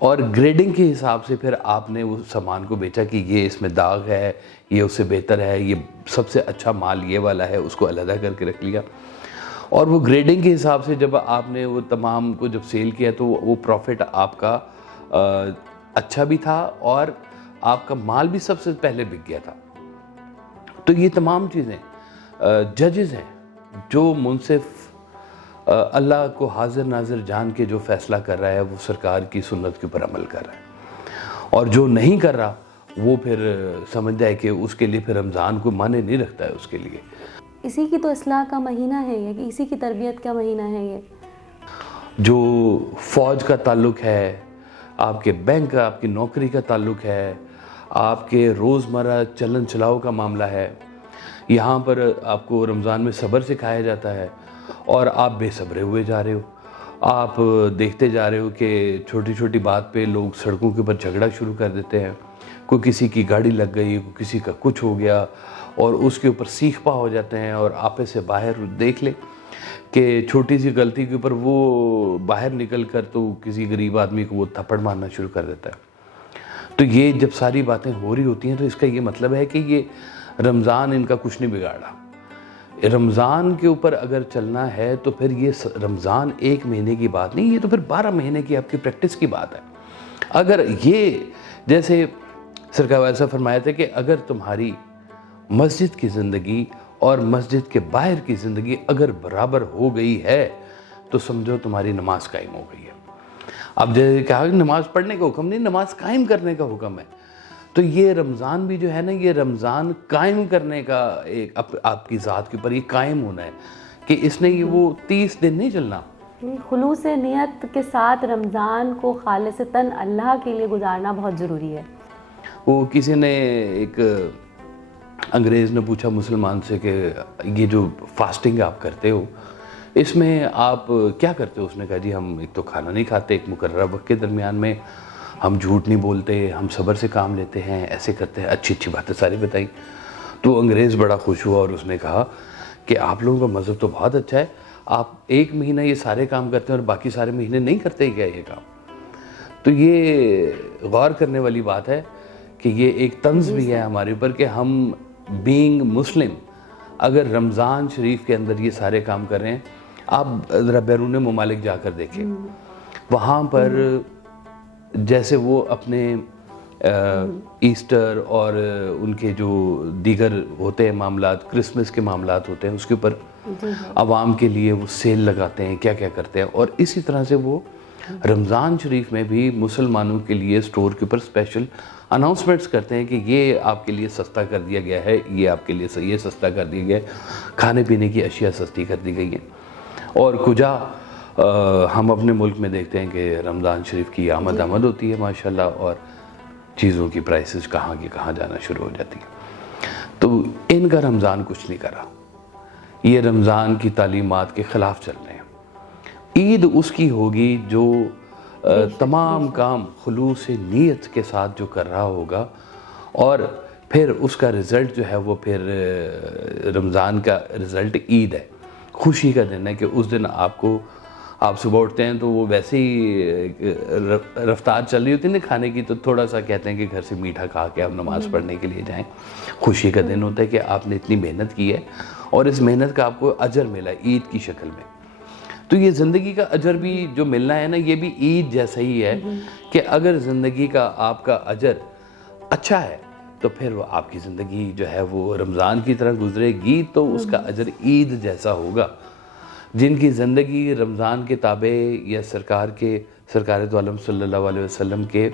اور گریڈنگ کے حساب سے پھر آپ نے اس سامان کو بیچا کہ یہ اس میں داغ ہے، یہ اس سے بہتر ہے، یہ سب سے اچھا مال یہ والا ہے، اس کو علیحدہ کر کے رکھ لیا. اور وہ گریڈنگ کے حساب سے جب آپ نے وہ تمام کو جب سیل کیا تو وہ پروفٹ آپ کا اچھا بھی تھا اور آپ کا مال بھی سب سے پہلے بک گیا تھا. تو یہ تمام چیزیں ججز ہیں جو منصف اللہ کو حاضر ناظر جان کے جو فیصلہ کر رہا ہے وہ سرکار کی سنت کے اوپر عمل کر رہا ہے، اور جو نہیں کر رہا وہ پھر سمجھ جائے کہ اس کے لیے پھر رمضان کو معنی نہیں رکھتا ہے اس کے لیے. اسی کی تو اصلاح کا مہینہ ہے یہ، کہ اسی کی تربیت کا مہینہ ہے یہ. جو فوج کا تعلق ہے، آپ کے بینک کا، آپ کی نوکری کا تعلق ہے، آپ کے روزمرہ چلن چلاؤ کا معاملہ ہے، یہاں پر آپ کو رمضان میں صبر سکھایا جاتا ہے اور آپ بے صبرے ہوئے جا رہے ہو. آپ دیکھتے جا رہے ہو کہ چھوٹی چھوٹی بات پہ لوگ سڑکوں کے اوپر جھگڑا شروع کر دیتے ہیں. کوئی کسی کی گاڑی لگ گئی، کوئی کسی کا کچھ ہو گیا اور اس کے اوپر سیخ پا ہو جاتے ہیں. اور آپے سے باہر دیکھ لیں کہ چھوٹی سی غلطی کے اوپر وہ باہر نکل کر تو کسی غریب آدمی کو وہ تھپڑ مارنا شروع کر دیتا ہے. تو یہ جب ساری باتیں ہو رہی ہوتی ہیں تو اس کا یہ مطلب ہے کہ یہ رمضان ان کا کچھ نہیں بگاڑا. رمضان کے اوپر اگر چلنا ہے تو پھر یہ رمضان ایک مہینے کی بات نہیں، یہ تو پھر 12 مہینے کی آپ کی پریکٹس کی بات ہے. اگر یہ جیسے سرکار ایسا فرمایا تھا کہ اگر تمہاری مسجد کی زندگی اور مسجد کے باہر کی زندگی اگر برابر ہو گئی ہے تو سمجھو تمہاری نماز قائم ہو گئی ہے. اب جیسے کہا کہ نماز پڑھنے کا حکم نہیں، نماز قائم کرنے کا حکم ہے. تو یہ رمضان بھی جو ہے نا، یہ رمضان قائم کرنے کا ایک آپ کی ذات کے اوپر یہ قائم ہونا ہے کہ اس نے یہ وہ 30 دن نہیں چلنا. خلوص نیت کے ساتھ رمضان کو خالصتاً اللہ کے لیے گزارنا بہت ضروری ہے. وہ کسی نے ایک انگریز نے پوچھا مسلمان سے کہ یہ جو فاسٹنگ آپ کرتے ہو اس میں آپ کیا کرتے ہو؟ اس نے کہا جی ہم ایک تو کھانا نہیں کھاتے، ایک مقررہ وقت کے درمیان میں ہم جھوٹ نہیں بولتے، ہم صبر سے کام لیتے ہیں، ایسے کرتے ہیں. اچھی اچھی باتیں ساری بتائی. تو انگریز بڑا خوش ہوا اور اس نے کہا کہ آپ لوگوں کا مذہب تو بہت اچھا ہے، آپ ایک مہینہ یہ سارے کام کرتے ہیں اور باقی سارے مہینے نہیں کرتے کیا یہ کام؟ تو یہ غور کرنے والی بات ہے کہ یہ ایک طنز بھی ہے ہمارے اوپر کہ ہم بینگ مسلم اگر رمضان شریف کے اندر یہ سارے کام کر رہے ہیں. آپ ذرا بیرون ممالک جا کر دیکھیں، وہاں پر جیسے وہ اپنے ایسٹر اور ان کے جو دیگر ہوتے ہیں معاملات، کرسمس کے معاملات ہوتے ہیں، اس کے اوپر عوام کے لیے وہ سیل لگاتے ہیں، کیا کیا کرتے ہیں. اور اسی طرح سے وہ رمضان شریف میں بھی مسلمانوں کے لیے سٹور کے اوپر اسپیشل اناؤنسمنٹس کرتے ہیں کہ یہ آپ کے لیے سستا کر دیا گیا ہے، یہ آپ کے لیے یہ سستا کر دیا گیا ہے، کھانے پینے کی اشیاء سستی کر دی گئی ہیں. اور کجا ہم اپنے ملک میں دیکھتے ہیں کہ رمضان شریف کی آمد ہوتی ہے ماشاءاللہ، اور چیزوں کی پرائسز کہاں کی کہاں جانا شروع ہو جاتی ہے. تو ان کا رمضان کچھ نہیں کرا، یہ رمضان کی تعلیمات کے خلاف چل رہے ہیں. عید اس کی ہوگی جو تمام کام خلوص نیت کے ساتھ جو کر رہا ہوگا، اور پھر اس کا رزلٹ جو ہے وہ پھر رمضان کا رزلٹ عید ہے، خوشی کا دن ہے کہ اس دن آپ صبح اٹھتے ہیں تو وہ ویسے ہی رفتار چل رہی ہوتی ہے نا کھانے کی، تو تھوڑا سا کہتے ہیں کہ گھر سے میٹھا کھا کے آپ نماز پڑھنے کے لیے جائیں. خوشی کا دن ہوتا ہے کہ آپ نے اتنی محنت کی ہے اور اس محنت کا آپ کو اجر ملا عید کی شکل میں. تو یہ زندگی کا اجر بھی جو ملنا ہے نا، یہ بھی عید جیسا ہی ہے کہ اگر زندگی کا آپ کا اجر اچھا ہے تو پھر وہ آپ کی زندگی جو ہے وہ رمضان کی طرح گزرے گی تو اس کا اجر عید جیسا ہوگا. جن کی زندگی رمضان کے تابع یا سرکار دو عالم صلی اللہ علیہ وسلم کے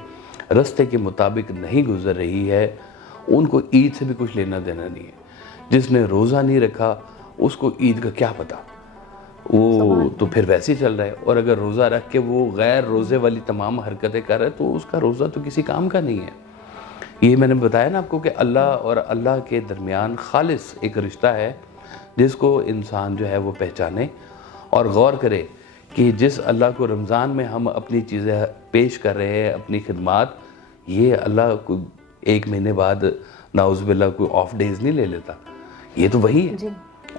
راستے کے مطابق نہیں گزر رہی ہے، ان کو عید سے بھی کچھ لینا دینا نہیں ہے. جس نے روزہ نہیں رکھا اس کو عید کا کیا پتہ، وہ تو پھر ویسے ہی چل رہا ہے. اور اگر روزہ رکھ کے وہ غیر روزے والی تمام حرکتیں کر رہا ہے تو اس کا روزہ تو کسی کام کا نہیں ہے. یہ میں نے بتایا نا آپ کو کہ اللہ اور اللہ کے درمیان خالص ایک رشتہ ہے جس کو انسان جو ہے وہ پہچانے اور غور کرے کہ جس اللہ کو رمضان میں ہم اپنی چیزیں پیش کر رہے ہیں، اپنی خدمات، یہ اللہ کو ایک مہینے بعد نعوذ باللہ کوئی آف ڈیز نہیں لے لیتا. یہ تو وہی ہے،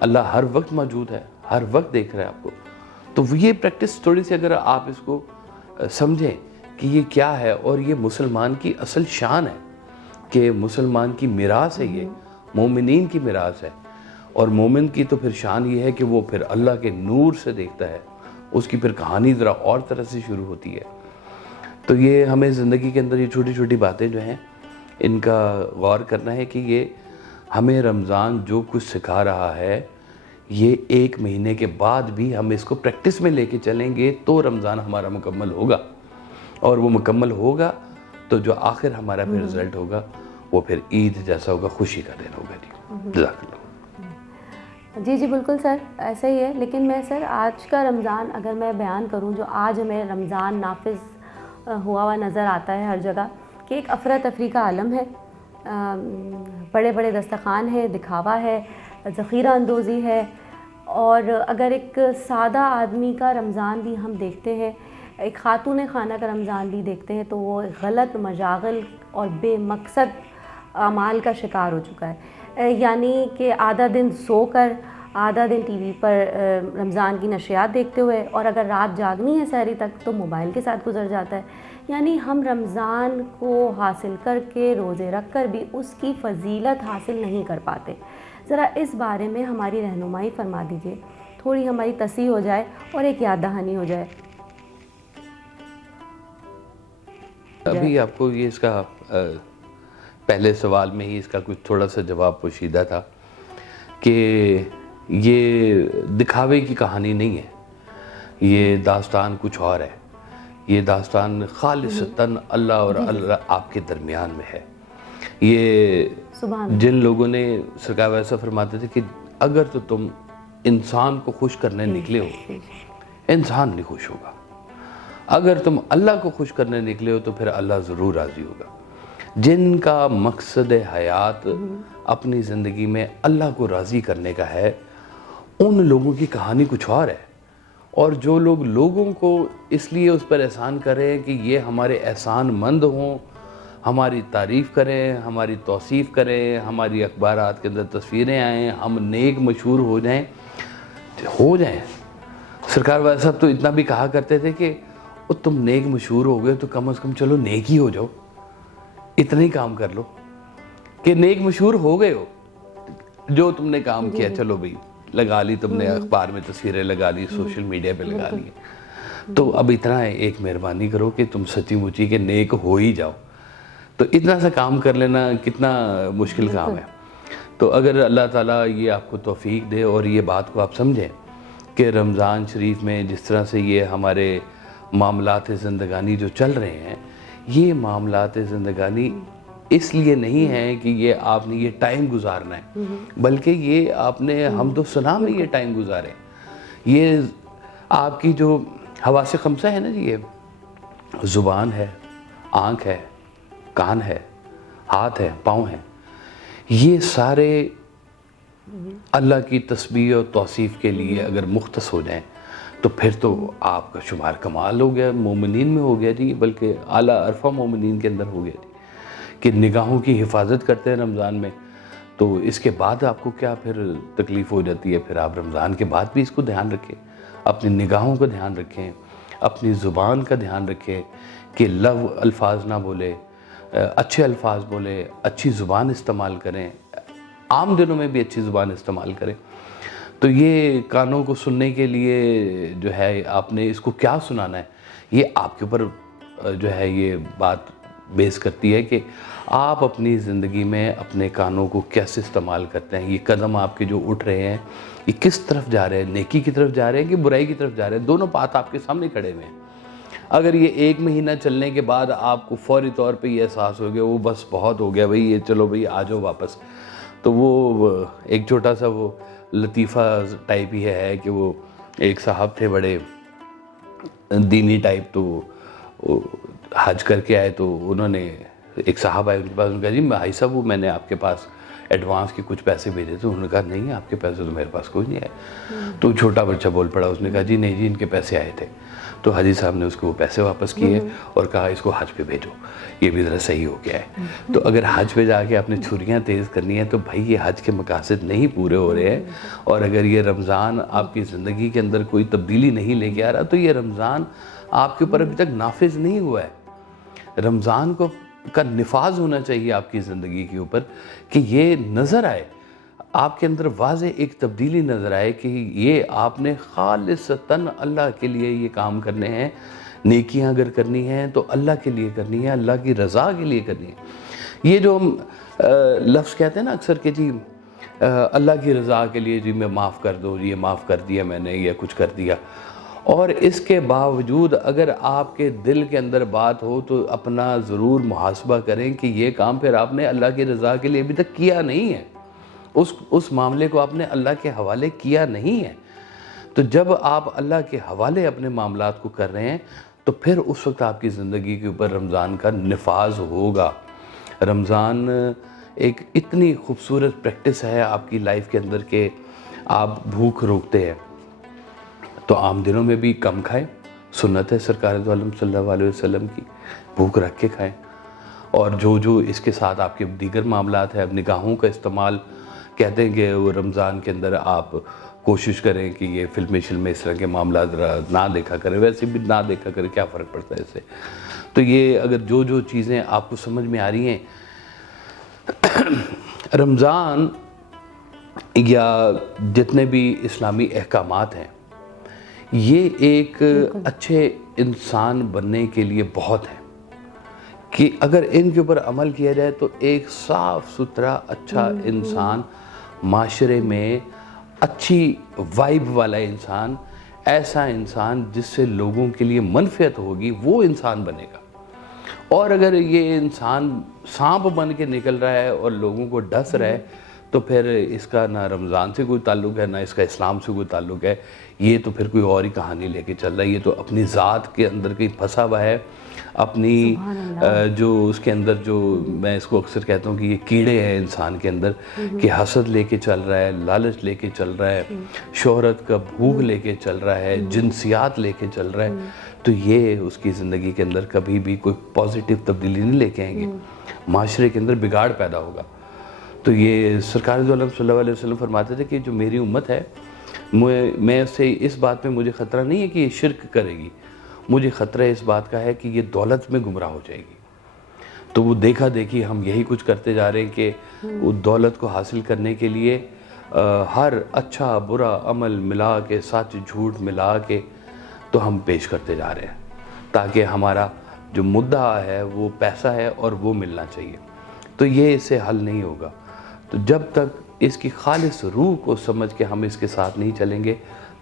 اللہ ہر وقت موجود ہے، ہر وقت دیکھ رہا ہے آپ کو. تو یہ پریکٹس تھوڑی سی اگر آپ اس کو سمجھیں کہ یہ کیا ہے، اور یہ مسلمان کی اصل شان ہے کہ مسلمان کی میراث ہے، یہ مومنین کی میراث ہے. اور مومن کی تو پھر شان یہ ہے کہ وہ پھر اللہ کے نور سے دیکھتا ہے، اس کی پھر کہانی ذرا اور طرح سے شروع ہوتی ہے. تو یہ ہمیں زندگی کے اندر یہ چھوٹی چھوٹی باتیں جو ہیں ان کا غور کرنا ہے کہ یہ ہمیں رمضان جو کچھ سکھا رہا ہے، یہ 1 مہینے کے بعد بھی ہم اس کو پریکٹس میں لے کے چلیں گے تو رمضان ہمارا مکمل ہوگا. اور وہ مکمل ہوگا تو جو آخر ہمارا پھر رزلٹ ہوگا وہ پھر عید جیسا ہوگا، خوشی کا دن ہوگا. جی جزاک اللہ. جی جی بالکل سر، ایسا ہی ہے. لیکن میں سر آج کا رمضان اگر میں بیان کروں، جو آج ہمیں رمضان نافذ ہوا نظر آتا ہے ہر جگہ، کہ ایک افراتفری کا عالم ہے، بڑے بڑے دسترخوان ہے، دکھاوا ہے، ذخیرہ اندوزی ہے. اور اگر ایک سادہ آدمی کا رمضان بھی ہم دیکھتے ہیں، ایک خاتون خانہ کا رمضان بھی دیکھتے ہیں، تو وہ غلط مشاغل اور بے مقصد اعمال کا شکار ہو چکا ہے. یعنی کہ آدھا دن سو کر، آدھا دن ٹی وی پر رمضان کی نشریات دیکھتے ہوئے، اور اگر رات جاگنی ہے سحری تک تو موبائل کے ساتھ گزر جاتا ہے. یعنی ہم رمضان کو حاصل کر کے، روزے رکھ کر بھی اس کی فضیلت حاصل نہیں کر پاتے. ذرا اس بارے میں ہماری رہنمائی فرما دیجیے، تھوڑی ہماری تصحیح ہو جائے اور ایک یاد دہانی ہو جائے. ابھی آپ کو یہ اس کا پہلے سوال میں ہی اس کا کچھ تھوڑا سا جواب پوشیدہ تھا کہ یہ دکھاوے کی کہانی نہیں ہے، یہ داستان کچھ اور ہے. یہ داستان خالصتاً اللہ اور اللہ آپ کے درمیان میں ہے. یہ جن لوگوں نے، سرکار ویسا فرماتے تھے کہ اگر تو تم انسان کو خوش کرنے نکلے ہو، انسان نہیں خوش ہوگا. اگر تم اللہ کو خوش کرنے نکلے ہو تو پھر اللہ ضرور راضی ہوگا. جن کا مقصد حیات اپنی زندگی میں اللہ کو راضی کرنے کا ہے، ان لوگوں کی کہانی کچھ اور ہے. اور جو لوگ لوگوں کو اس لیے اس پر احسان کریں کہ یہ ہمارے احسان مند ہوں، ہماری تعریف کریں، ہماری توصیف کریں، ہماری اخبارات کے اندر تصویریں آئیں، ہم نیک مشہور ہو جائیں. سرکار والا صاحب تو اتنا بھی کہا کرتے تھے کہ تم نیک مشہور ہو گئے تو کم از کم چلو نیک ہی ہو جاؤ، اتنا ہی کام کر لو کہ نیک مشہور ہو گئے ہو. جو تم نے کام کیا، چلو بھئی لگا لی، تم نے اخبار میں تصویریں لگا لی، سوشل میڈیا پہ لگا لی، تو اب اتنا ہے، ایک مہربانی کرو کہ تم سچی مچی کے نیک ہو ہی جاؤ. تو اتنا سا کام کر لینا کتنا مشکل کام ہے. تو اگر اللہ تعالیٰ یہ آپ کو توفیق دے اور یہ بات کو آپ سمجھیں کہ رمضان شریف میں جس طرح سے یہ ہمارے معاملات زندگانی جو چل رہے ہیں، یہ معاملات زندگانی اس لیے نہیں ہیں کہ یہ آپ نے یہ ٹائم گزارنا ہے، بلکہ یہ آپ نے حمد و ثنا میں یہ ٹائم گزارے. یہ آپ کی جو حواس خمسہ ہے نا جی، یہ زبان ہے، آنکھ ہے، کان ہے، ہاتھ ہے، پاؤں ہے، یہ سارے اللہ کی تسبیح اور توصیف کے لیے اگر مختص ہو جائیں تو پھر تو آپ کا شمار کمال ہو گیا، مومنین میں ہو گیا جی، بلکہ اعلیٰ عرفہ مومنین کے اندر ہو گیا جی، کہ نگاہوں کی حفاظت کرتے ہیں رمضان میں. تو اس کے بعد آپ کو کیا پھر تکلیف ہو جاتی ہے؟ پھر آپ رمضان کے بعد بھی اس کو دھیان رکھیں، اپنی نگاہوں کا دھیان رکھیں، اپنی زبان کا دھیان رکھیں کہ لغو الفاظ نہ بولے، اچھے الفاظ بولے، اچھی زبان استعمال کریں، عام دنوں میں بھی اچھی زبان استعمال کریں. تو یہ کانوں کو سننے کے لیے جو ہے آپ نے اس کو کیا سنانا ہے، یہ آپ کے اوپر جو ہے یہ بات بیس کرتی ہے کہ آپ اپنی زندگی میں اپنے کانوں کو کیسے استعمال کرتے ہیں. یہ قدم آپ کے جو اٹھ رہے ہیں یہ کس طرف جا رہے ہیں، نیکی کی طرف جا رہے ہیں کہ برائی کی طرف جا رہے ہیں؟ دونوں بات آپ کے سامنے کھڑے ہوئے ہیں. اگر یہ 1 مہینہ چلنے کے بعد آپ کو فوری طور پہ یہ احساس ہو گیا وہ بس بہت ہو گیا بھئی، یہ چلو بھئی آ جاؤ واپس، تو وہ ایک چھوٹا سا وہ لطیفہ ٹائپ ہی ہے کہ وہ ایک صاحب تھے بڑے دینی ٹائپ، تو حج کر کے آئے تو انہوں نے، ایک صاحب آئے ان کے پاس، انہوں نے کہا جی بھائی صاحب وہ میں نے آپ کے پاس ایڈوانس کے کچھ پیسے بھیجے تھے. انہوں نے کہا نہیں آپ کے پیسے تو میرے پاس کوئی نہیں آئے. تو چھوٹا بچہ بول پڑا، اس نے کہا جی نہیں جی ان کے پیسے آئے تھے. تو حاجی صاحب نے اس کو وہ پیسے واپس کیے اور کہا اس کو حج پہ بھیجو، یہ بھی ذرا صحیح ہو گیا ہے. تو اگر حج پہ جا کے آپ نے چھریاں تیز کرنی ہیں تو بھائی یہ حج کے مقاصد نہیں پورے ہو رہے ہیں، اور اگر یہ رمضان آپ کی زندگی کے اندر کوئی تبدیلی نہیں لے کے آ رہا تو یہ رمضان آپ کے اوپر ابھی تک نافذ نہیں ہوا ہے. رمضان کا نفاذ ہونا چاہیے آپ کی زندگی کے اوپر کہ یہ نظر آئے آپ کے اندر واضح ایک تبدیلی نظر آئے کہ یہ آپ نے خالصتاً اللہ کے لیے یہ کام کرنے ہیں. نیکیاں اگر کرنی ہیں تو اللہ کے لیے کرنی ہے, اللہ کی رضا کے لیے کرنی ہے. یہ جو ہم لفظ کہتے ہیں نا اکثر کہ جی اللہ کی رضا کے لیے جی میں معاف کر دو, یہ معاف کر دیا میں نے, یہ کچھ کر دیا, اور اس کے باوجود اگر آپ کے دل کے اندر بات ہو تو اپنا ضرور محاسبہ کریں کہ یہ کام پھر آپ نے اللہ کی رضا کے لیے ابھی تک کیا نہیں ہے, اس معاملے کو آپ نے اللہ کے حوالے کیا نہیں ہے. تو جب آپ اللہ کے حوالے اپنے معاملات کو کر رہے ہیں تو پھر اس وقت آپ کی زندگی کے اوپر رمضان کا نفاذ ہوگا. رمضان ایک اتنی خوبصورت پریکٹس ہے آپ کی لائف کے اندر کہ آپ بھوک روکتے ہیں تو عام دنوں میں بھی کم کھائیں, سنت ہے سرکار دو عالم صلی اللہ علیہ وسلم کی, بھوک رکھ کے کھائیں. اور جو اس کے ساتھ آپ کے دیگر معاملات ہیں, اب نگاہوں کا استعمال کہتے ہیں کہ وہ رمضان کے اندر آپ کوشش کریں کہ یہ فلمیں اس طرح کے معاملات نہ دیکھا کریں, ویسے بھی نہ دیکھا کریں, کیا فرق پڑتا ہے اس سے. تو یہ اگر جو چیزیں آپ کو سمجھ میں آ رہی ہیں, رمضان یا جتنے بھی اسلامی احکامات ہیں یہ ایک اچھے انسان بننے کے لیے بہت ہیں کہ اگر ان کے اوپر عمل کیا جائے تو ایک صاف ستھرا اچھا انسان, معاشرے میں اچھی وائب والا انسان, ایسا انسان جس سے لوگوں کے لیے منفعت ہوگی, وہ انسان بنے گا. اور اگر یہ انسان سانپ بن کے نکل رہا ہے اور لوگوں کو ڈس رہا ہے تو پھر اس کا نہ رمضان سے کوئی تعلق ہے نہ اس کا اسلام سے کوئی تعلق ہے. یہ تو پھر کوئی اور ہی کہانی لے کے چل رہا ہے. یہ تو اپنی ذات کے اندر کہیں پھنسا ہوا ہے, اپنی جو اس کے اندر جو میں اس کو اکثر کہتا ہوں کہ یہ کیڑے ہیں انسان کے اندر کہ حسد لے کے چل رہا ہے, لالچ لے کے چل رہا ہے, شہرت کا بھوک لے کے چل رہا ہے, جنسیات لے کے چل رہا ہے. تو یہ اس کی زندگی کے اندر کبھی بھی کوئی پازیٹیو تبدیلی نہیں لے کے آئیں گے, معاشرے کے اندر بگاڑ پیدا ہوگا. تو یہ سرکار دو عالم صلی اللہ علیہ وسلم فرماتے تھے کہ جو میری امت ہے میں اس سے اس بات میں مجھے خطرہ نہیں ہے کہ یہ شرک کرے گی, مجھے خطرہ اس بات کا ہے کہ یہ دولت میں گمراہ ہو جائے گی. تو وہ دیکھا دیکھی ہم یہی کچھ کرتے جا رہے ہیں کہ وہ دولت کو حاصل کرنے کے لیے ہر اچھا برا عمل ملا کے, سچ جھوٹ ملا کے تو ہم پیش کرتے جا رہے ہیں تاکہ ہمارا جو مدعا ہے وہ پیسہ ہے اور وہ ملنا چاہیے. تو یہ اس سے حل نہیں ہوگا. تو جب تک اس کی خالص روح کو سمجھ کے ہم اس کے ساتھ نہیں چلیں گے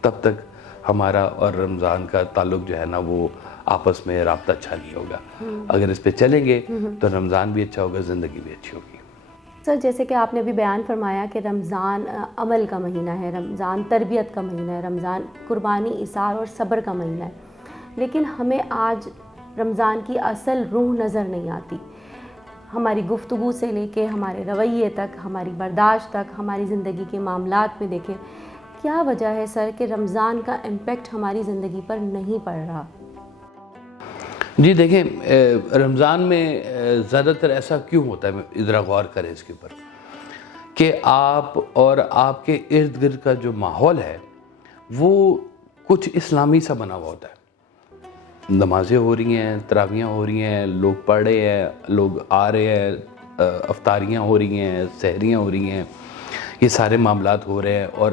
تب تک ہمارا اور رمضان کا تعلق جو ہے نا وہ آپس میں رابطہ اچھا نہیں ہوگا. اگر اس پہ چلیں گے تو رمضان بھی اچھا ہوگا, زندگی بھی اچھی ہوگی. سر جیسے کہ آپ نے ابھی بیان فرمایا کہ رمضان عمل کا مہینہ ہے, رمضان تربیت کا مہینہ ہے, رمضان قربانی, اثار اور صبر کا مہینہ ہے, لیکن ہمیں آج رمضان کی اصل روح نظر نہیں آتی. ہماری گفتگو سے لے کے ہمارے رویے تک, ہماری برداشت تک, ہماری زندگی کے معاملات میں دیکھیں کیا وجہ ہے سر کہ رمضان کا امپیکٹ ہماری زندگی پر نہیں پڑ رہا؟ جی دیکھیں, رمضان میں زیادہ تر ایسا کیوں ہوتا ہے, ذرا غور کریں اس کے اوپر کہ آپ اور آپ کے ارد گرد کا جو ماحول ہے وہ کچھ اسلامی سا بنا ہوا ہوتا ہے. نمازیں ہو رہی ہیں, تراویحیں ہو رہی ہیں, لوگ پڑھ رہے ہیں, لوگ آ رہے ہیں, افطاریاں ہو رہی ہیں, سحریاں ہو رہی ہیں, یہ سارے معاملات ہو رہے ہیں. اور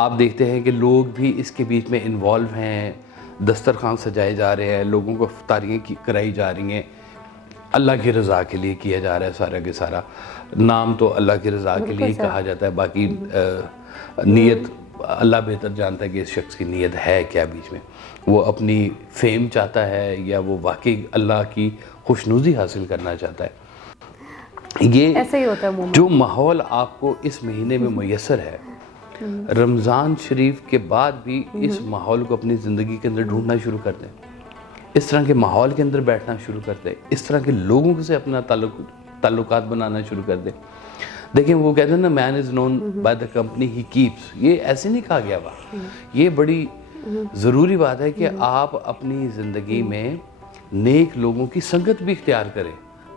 آپ دیکھتے ہیں کہ لوگ بھی اس کے بیچ میں انوالو ہیں, دسترخوان سجائے جا رہے ہیں, لوگوں کو افطاریاں کرائی جا رہی ہیں, اللہ کی رضا کے لیے کیا جا رہا ہے سارا کے سارا. نام تو اللہ کی رضا کے لیے ہی کہا جاتا ہے, باقی نیت اللہ بہتر جانتا ہے کہ اس شخص کی نیت ہے کیا بیچ میں. وہ اپنی فیم چاہتا ہے یا وہ واقعی اللہ کی خوشنودی حاصل کرنا چاہتا ہے. یہ ایسے ہی ہوتا ہے جو ماحول آپ کو اس مہینے میں میسر ہے, رمضان شریف کے بعد بھی اس ماحول کو اپنی زندگی کے اندر ڈھونڈنا شروع کر دیں, اس طرح کے ماحول کے اندر بیٹھنا شروع کر دیں, اس طرح کے لوگوں سے اپنا تعلقات بنانا شروع کر دیں. دیکھیں وہ کہتے ہیں نا, man is known by the company he keeps. یہ ایسے نہیں کہا گیا ہوا, یہ بڑی ضروری بات ہے کہ آپ اپنی زندگی میں نیک لوگوں کی سنگت بھی اختیار کریں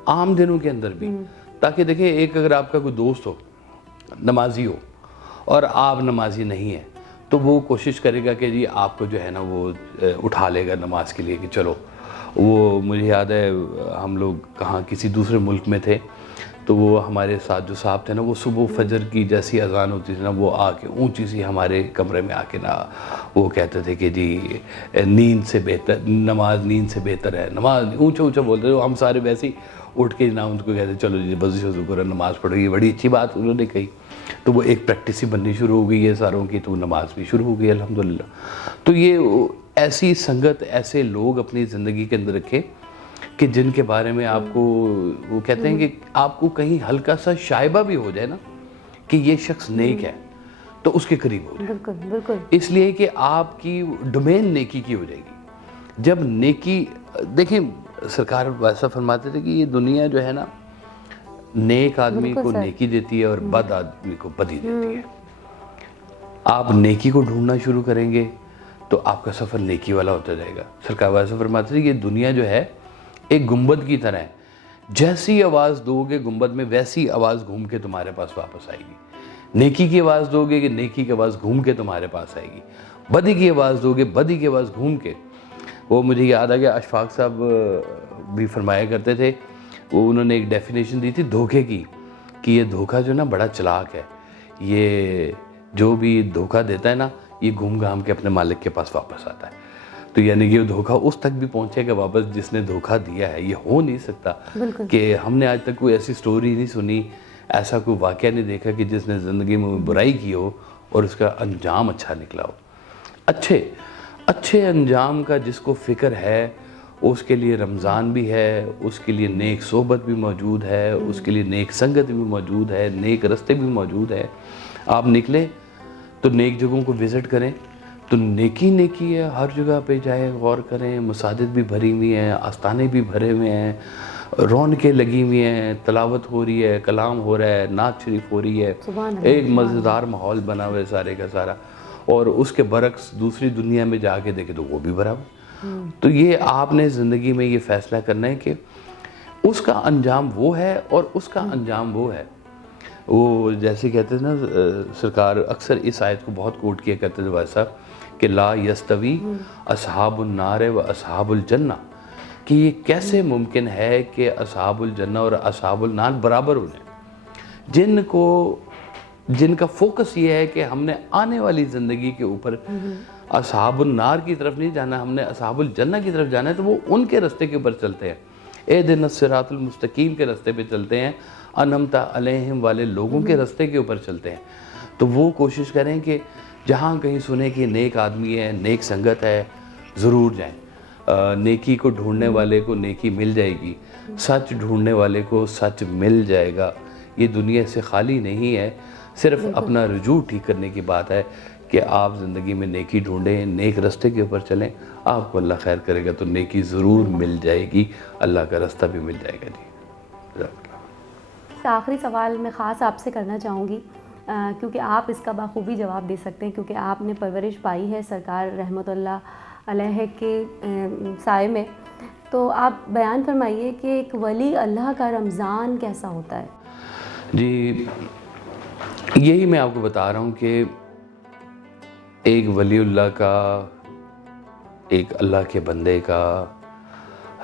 عام دنوں کے اندر بھی, تاکہ دیکھیں ایک اگر آپ کا کوئی دوست ہو نمازی ہو اور آپ نمازی نہیں ہیں تو وہ کوشش کرے گا کہ جی آپ کو جو ہے نا وہ اٹھا لے گا نماز کے لیے کہ چلو, وہ مجھے یاد ہے ہم لوگ کہاں کسی دوسرے ملک میں تھے، تو وہ ہمارے ساتھ جو صاحب تھے نا، وہ صبح فجر کی جیسی اذان ہوتی تھی نا، وہ آ کے اونچی سی ہمارے کمرے میں آ کے نا وہ کہتے تھے کہ جی نیند سے بہتر نماز، نیند سے بہتر ہے نماز، اونچا اونچا بولتے تھے. ہم سارے ویسے ہی اٹھ کے نا ان کو کہتے چلو جی بس شروع کرو نماز پڑھو. یہ بڑی اچھی بات انہوں نے کہی. تو وہ ایک پریکٹس ہی بننی شروع ہو گئی ہے ساروں کی، تو نماز بھی شروع ہو گئی الحمدللہ. تو یہ ایسی سنگت، ایسے لوگ اپنی زندگی کے اندر رکھے کہ جن کے بارے میں آپ کو وہ کہتے ہیں کہ آپ کو کہیں ہلکا سا شائبہ بھی ہو جائے نا کہ یہ شخص نیک ہے، تو اس کے قریب ہو جائے. بالکل بالکل. اس لیے کہ آپ کی ڈومین نیکی کی ہو جائے گی. جب نیکی، دیکھیں سرکار ویسا فرماتے تھے کہ یہ دنیا جو ہے نا، نیک آدمی کو نیکی دیتی ہے اور بد آدمی کو بدی دیتی ہے. آپ نیکی کو ڈھونڈنا شروع کریں گے تو آپ کا سفر نیکی والا ہوتا جائے گا. سرکار ویسا فرماتے تھے کہ یہ دنیا جو ہے ایک گنبد کی طرح ہے، جیسی آواز دو گے گنبد میں ویسی آواز گھوم کے تمہارے پاس واپس آئے گی. نیکی کی آواز دو گے کہ نیکی کی آواز گھوم کے تمہارے پاس آئے گی. بدی کی آواز دو گے، بدی کی آواز گھوم کے. وہ مجھے یاد آ گیا، اشفاق صاحب بھی فرمایا کرتے تھے، وہ انہوں نے ایک ڈیفینیشن دی تھی دھوکے کی، کہ یہ دھوکا جو نا بڑا چلاک ہے. یہ جو بھی دھوکا دیتا ہے نا، یہ گھوم گھام کے اپنے مالک کے پاس واپس آتا ہے. تو یعنی کہ یہ دھوکا اس تک بھی پہنچے گا واپس جس نے دھوکا دیا ہے. یہ ہو نہیں سکتا کہ ہم نے آج تک کوئی ایسی سٹوری نہیں سنی، ایسا کوئی واقعہ نہیں دیکھا کہ جس نے زندگی میں برائی کی ہو اور اس کا انجام اچھا نکلا ہو. اچھے انجام کا جس کو فکر ہے، اس کے لیے رمضان بھی ہے، اس کے لیے نیک صحبت بھی موجود ہے، اس کے لیے نیک سنگت بھی موجود ہے، نیک رستے بھی موجود ہے. آپ نکلیں تو نیک جگہوں کو وزٹ کریں تو نیکی نیکی ہے. ہر جگہ پہ جائے غور کریں، مساجد بھی بھری ہوئی ہیں، آستانے بھی بھرے ہوئے ہیں، رونقیں لگی ہوئی ہیں، تلاوت ہو رہی ہے، کلام ہو رہا ہے، نعت شریف ہو رہی ہے، ایک مزیدار ماحول بنا ہوا ہے سارے کا سارا. اور اس کے برعکس دوسری دنیا میں جا کے دیکھیں تو وہ بھی بھرا ہوا. تو یہ آپ نے زندگی میں یہ فیصلہ کرنا ہے کہ اس کا انجام وہ ہے اور اس کا انجام وہ ہے. وہ جیسے کہتے ہیں نا، سرکار اکثر اس آیت کو بہت کوٹ کیا کرتے تھے ویسا کہ لا یستوی اصحاب النار و اصحاب الجنہ، کہ یہ کیسے ممکن ہے کہ اصحاب الجنہ اور اصحاب النار برابر ہو جائیں، جن کا فوکس یہ ہے کہ ہم نے آنے والی زندگی کے اوپر اصحاب النار کی طرف نہیں جانا، ہم نے اصحاب الجنہ کی طرف جانا ہے. تو وہ ان کے رستے کے اوپر چلتے ہیں، اہدنا الصراط المستقیم کے رستے پہ چلتے ہیں، انعمت علیہم والے لوگوں کے رستے کے اوپر چلتے ہیں. تو وہ کوشش کریں کہ جہاں کہیں سنیں کہ نیک آدمی ہے، نیک سنگت ہے، ضرور جائیں. نیکی کو ڈھونڈنے والے کو نیکی مل جائے گی، سچ ڈھونڈنے والے کو سچ مل جائے گا. یہ دنیا سے خالی نہیں ہے، صرف اپنا رجوع ٹھیک کرنے کی بات ہے کہ آپ زندگی میں نیکی ڈھونڈیں، نیک رستے کے اوپر چلیں. آپ کو اللہ خیر کرے گا تو نیکی ضرور مل جائے گی، اللہ کا رستہ بھی مل جائے گا. جی آخری سوال میں خاص آپ سے کرنا چاہوں گی، کیونکہ آپ اس کا بخوبی جواب دے سکتے ہیں، کیونکہ آپ نے پرورش پائی ہے سرکار رحمۃ اللہ علیہ کے سائے میں. تو آپ بیان فرمائیے کہ ایک ولی اللہ کا رمضان کیسا ہوتا ہے؟ جی یہی میں آپ کو بتا رہا ہوں کہ ایک ولی اللہ کا، ایک اللہ کے بندے کا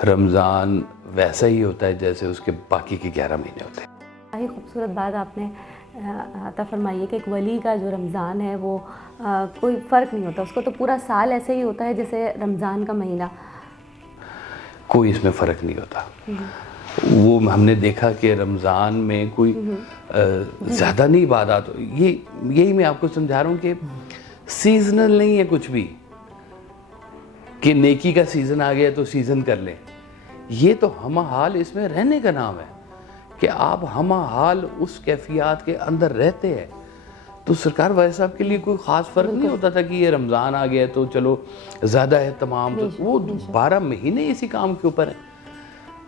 رمضان ویسا ہی ہوتا ہے جیسے اس کے باقی کے 11 مہینے ہوتے ہیں. بڑی خوبصورت بات آپ نے عطا فرمائی ہے کہ ایک ولی کا جو رمضان ہے وہ کوئی فرق نہیں ہوتا، اس کو تو پورا سال ایسے ہی ہوتا ہے جیسے رمضان کا مہینہ. کوئی اس میں فرق نہیں ہوتا. وہ ہم نے دیکھا کہ رمضان میں کوئی زیادہ نہیں عبادات. یہی میں آپ کو سمجھا رہا ہوں کہ سیزنل نہیں ہے کچھ بھی کہ نیکی کا سیزن آ گیا تو سیزن کر لیں. یہ تو ہمہ حال اس میں رہنے کا نام ہے کہ آپ ہمہ حال اس کیفیات کے اندر رہتے ہیں. تو سرکار واحد صاحب کے لیے کوئی خاص فرق نہیں ہوتا تھا کہ یہ رمضان آ گیا تو چلو زیادہ ہے تمام. وہ 12 مہینے اسی کام کے اوپر ہیں.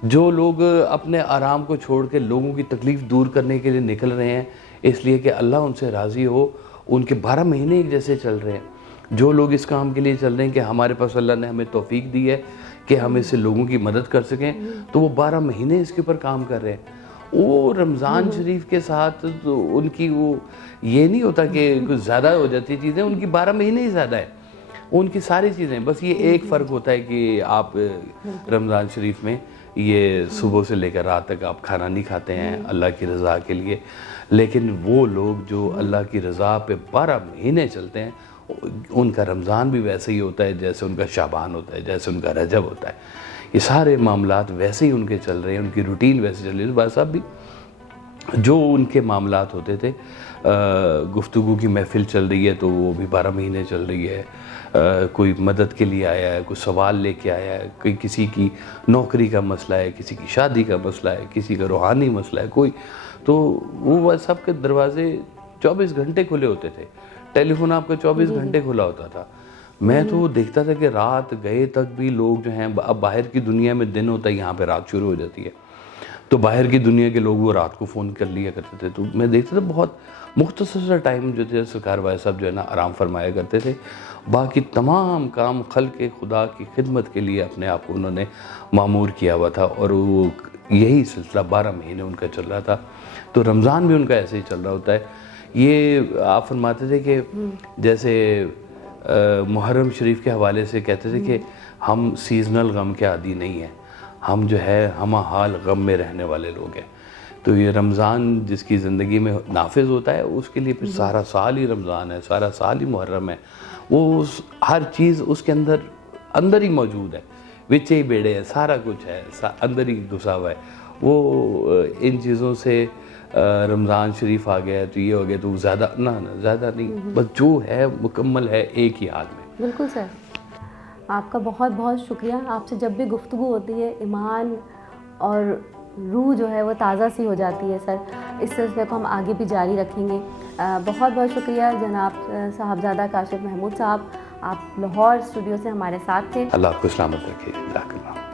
جو لوگ اپنے آرام کو چھوڑ کے لوگوں کی تکلیف دور کرنے کے لیے نکل رہے ہیں اس لیے کہ اللہ ان سے راضی ہو، ان کے 12 مہینے ایک جیسے چل رہے ہیں. جو لوگ اس کام کے لیے چل رہے ہیں کہ ہمارے پاس اللہ نے ہمیں توفیق دی ہے کہ ہم اس سے لوگوں کی مدد کر سکیں، تو وہ 12 مہینے اس کے اوپر کام کر رہے ہیں. وہ رمضان شریف کے ساتھ تو ان کی وہ یہ نہیں ہوتا کہ کچھ زیادہ ہو جاتی چیزیں، ان کی 12 مہینے ہی زیادہ ہے. ان کی ساری چیزیں، بس یہ ایک فرق ہوتا ہے کہ آپ رمضان شریف میں یہ صبح سے لے کر رات تک آپ کھانا نہیں کھاتے ہیں اللہ کی رضا کے لیے، لیکن وہ لوگ جو اللہ کی رضا پہ 12 مہینے چلتے ہیں ان کا رمضان بھی ویسے ہی ہوتا ہے جیسے ان کا شعبان ہوتا ہے، جیسے ان کا رجب ہوتا ہے. یہ سارے معاملات ویسے ہی ان کے چل رہے ہیں، ان کی روٹین ویسے چل رہی ہے. بھائی صاحب بھی جو ان کے معاملات ہوتے تھے، گفتگو کی محفل چل رہی ہے تو وہ بھی 12 مہینے چل رہی ہے. کوئی مدد کے لیے آیا ہے، کوئی سوال لے کے آیا ہے، کوئی کسی کی نوکری کا مسئلہ ہے، کسی کی شادی کا مسئلہ ہے، کسی کا روحانی مسئلہ ہے کوئی، تو وہ سب کے دروازے 24 گھنٹے کھلے ہوتے تھے. ٹیلی فون آپ کا 24 گھنٹے کھلا ہوتا تھا. میں تو دیکھتا تھا کہ رات گئے تک بھی لوگ جو ہیں، اب باہر کی دنیا میں دن ہوتا ہے، یہاں پہ رات شروع ہو جاتی ہے، تو باہر کی دنیا کے لوگ وہ رات کو فون کر لیا کرتے تھے. تو میں دیکھتا تھا بہت مختصر سا ٹائم جو تھے سرکار بھائی صاحب جو ہے نا آرام فرمایا کرتے تھے. باقی تمام کام خلق خدا کی خدمت کے لیے اپنے آپ کو انہوں نے معمور کیا ہوا تھا، اور وہ یہی سلسلہ 12 مہینے ان کا چل رہا تھا. تو رمضان بھی ان کا ایسے ہی چل رہا ہوتا ہے. یہ آپ فرماتے تھے کہ جیسے محرم شریف کے حوالے سے کہتے تھے کہ ہم سیزنل غم کے عادی نہیں ہیں، ہم جو ہے ہمہ حال غم میں رہنے والے لوگ ہیں. تو یہ رمضان جس کی زندگی میں نافذ ہوتا ہے اس کے لیے پھر سارا سال ہی رمضان ہے، سارا سال ہی محرم ہے. وہ ہر چیز اس کے اندر ہی موجود ہے، وچے ہی بیڑے ہے، سارا کچھ ہے اندر ہی گھسا ہوا ہے. وہ ان چیزوں سے رمضان شریف آ گیا ہے تو یہ ہو گیا تو زیادہ زیادہ نہیں، بس جو ہے مکمل ہے ایک ہی حال میں. بالکل سر، آپ کا بہت بہت شکریہ. آپ سے جب بھی گفتگو ہوتی ہے ایمان اور روح جو ہے وہ تازہ سی ہو جاتی ہے سر. اس سلسلے کو ہم آگے بھی جاری رکھیں گے. بہت بہت شکریہ جناب صاحبزادہ کاشف محمود صاحب، آپ لاہور اسٹوڈیو سے ہمارے ساتھ تھے. اللہ آپ کو سلامت رکھے. جزاک اللہ.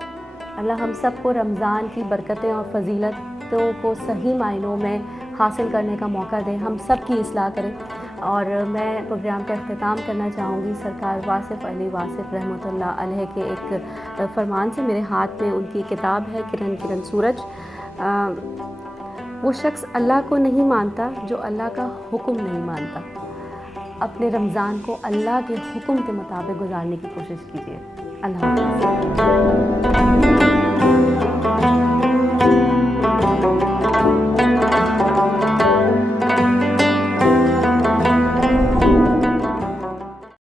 اللہ ہم سب کو رمضان کی برکتیں اور فضیلتوں کو صحیح معنوں میں حاصل کرنے کا موقع دے، ہم سب کی اصلاح کرے. اور میں پروگرام کا اختتام کرنا چاہوں گی سرکار واصف علی واصف رحمۃ اللہ علیہ کے ایک فرمان سے. میرے ہاتھ میں ان کی کتاب ہے کرن کرن سورج. وہ شخص اللہ کو نہیں مانتا جو اللہ کا حکم نہیں مانتا. اپنے رمضان کو اللہ کے حکم کے مطابق گزارنے کی کوشش کیجیے. اللہ حافظ.